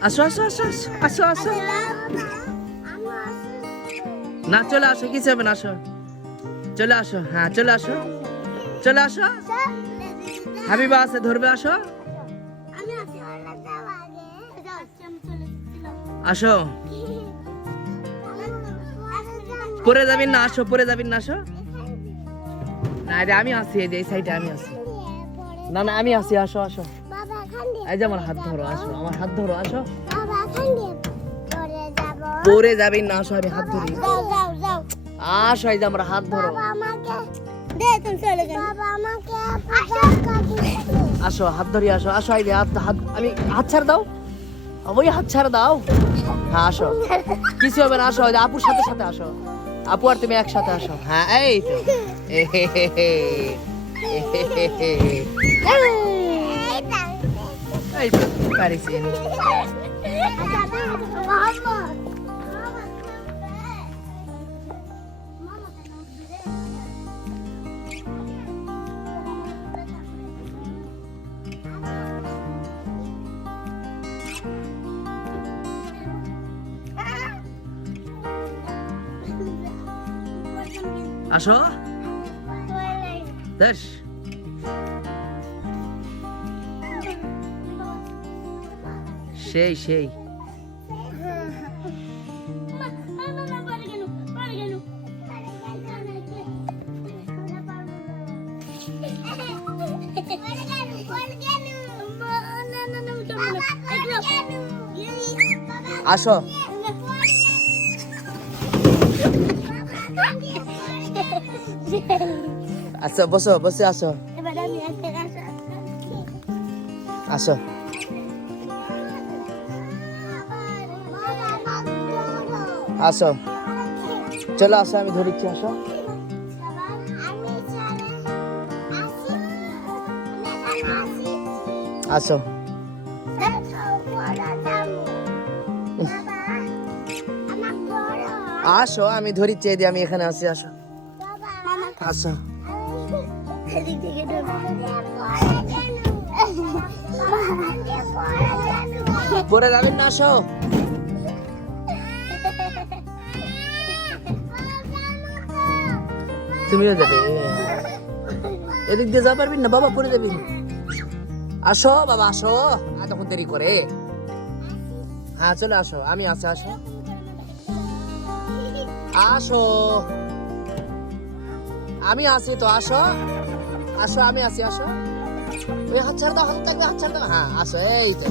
আসো আসো আসো আসো আসো না চলে আসো কিছু হবে না আসো চলে আসো হ্যাঁ চলে আসো চলে আসো হাবিবা আছে ধরবে আসো আসো পরে যাবেন না আসো পরে যাবেন না আসো না রে আমি আসি এই সাইডে আমি আসি না না আমি আসি আসো আসো এই যে আমার হাত ধরো আসো আমার হাত ধরো আসো পরে যাবেন না আসো আমি হাত ধরি আসো এই যে আমার হাত ধরো আসো হাত ধরি আসো আসো এই যে হাত আমি হাত ছাড় দাও ওই হাত ছাড় দাও হ্যাঁ আসো কিছু হবে না আসো আপুর সাথে সাথে আসো আপু আর তুমি একসাথে আসো হ্যাঁ এই তো এই তো পারিছি আসো দেশ সেই সেই আসো আচ্ছা বসো বসে আসো আসো আসো চলো আসো আমি ধরিচ্ছি আসো আসো আসো আমি ধরিচ্ছি এই দিয়ে আমি এখানে আসি আসো আসো পরে যাবেন না আসো তুমিও যাবে এদিক দিয়ে যা পারবি না বাবা পরে যাবি আসো বাবা আসো এতক্ষণ দেরি করে হ্যাঁ চলে আসো আমি আছি আসো আসো আমি আছি তো আসো আসো আমি আছি আসো ওই হাত ছাড় দাও হাত থাকবে হাত ছাড় দাও হ্যাঁ আসো এই তো